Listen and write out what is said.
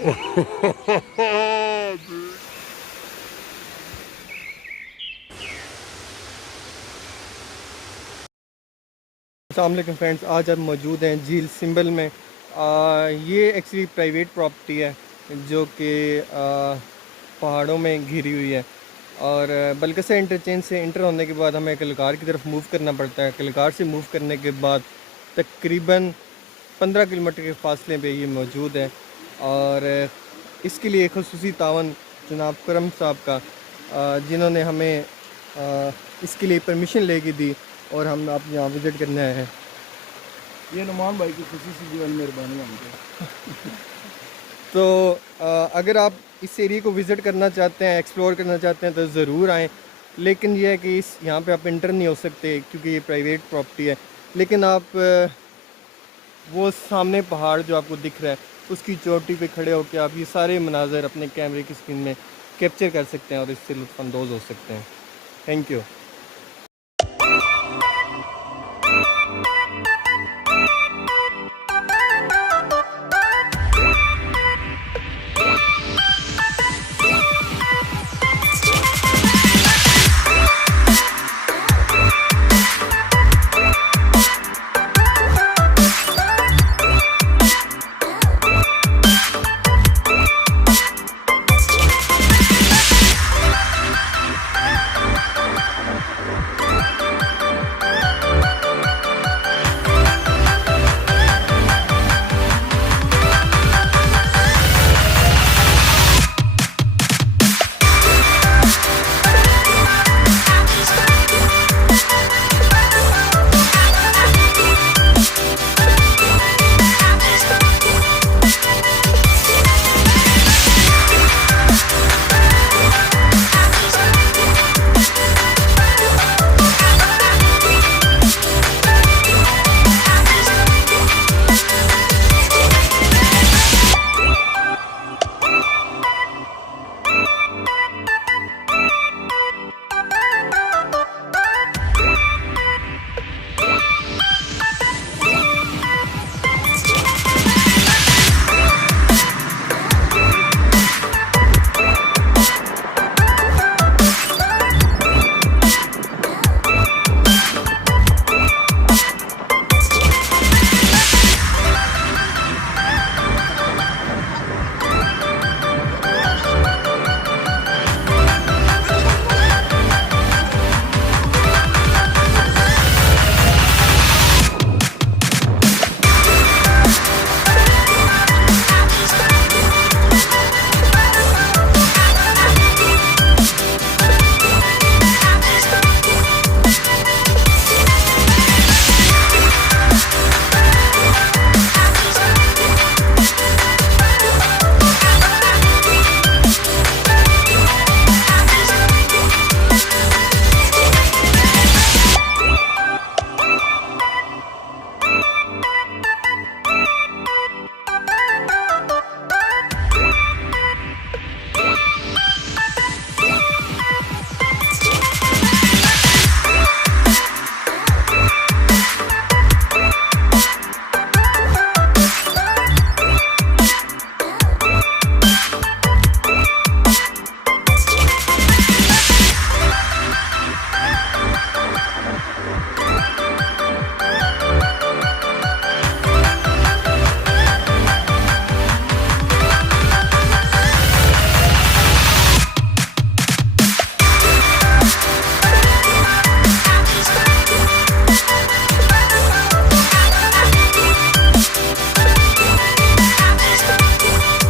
अस्सलाम वालेकुम फ्रेंड्स, आज हम मौजूद हैं झील सिंबल में। ये एक्चुअली प्राइवेट प्रॉपर्टी है जो कि पहाड़ों में घिरी हुई है। और बलकसा इंटरचेंज से इंटर होने के बाद हमें कलकार की तरफ मूव करना पड़ता है। कलकार से मूव करने के बाद तकरीबन 15 किलोमीटर के फासले पे ये मौजूद है। और इसके लिए ख़ुसूसी तावन जनाब करम साहब का, जिन्होंने हमें इसके लिए परमिशन लेके दी और हम आप यहाँ विज़िट करने आए हैं। ये नुमान भाई की खुशी सी जीवन मेहरबानी हमको। तो अगर आप इस एरिया को विज़िट करना चाहते हैं, एक्सप्लोर करना चाहते हैं तो ज़रूर आएँ। लेकिन यह है कि इस यहाँ पे आप इंटर नहीं हो सकते क्योंकि ये प्राइवेट प्रॉपर्टी है। लेकिन आप वो सामने पहाड़ जो आपको दिख रहा है उसकी चोटी पे खड़े होकर आप ये सारे मनाज़र अपने कैमरे की स्क्रीन में कैप्चर कर सकते हैं और इससे लुत्फ़अंदोज़ हो सकते हैं। Thank you.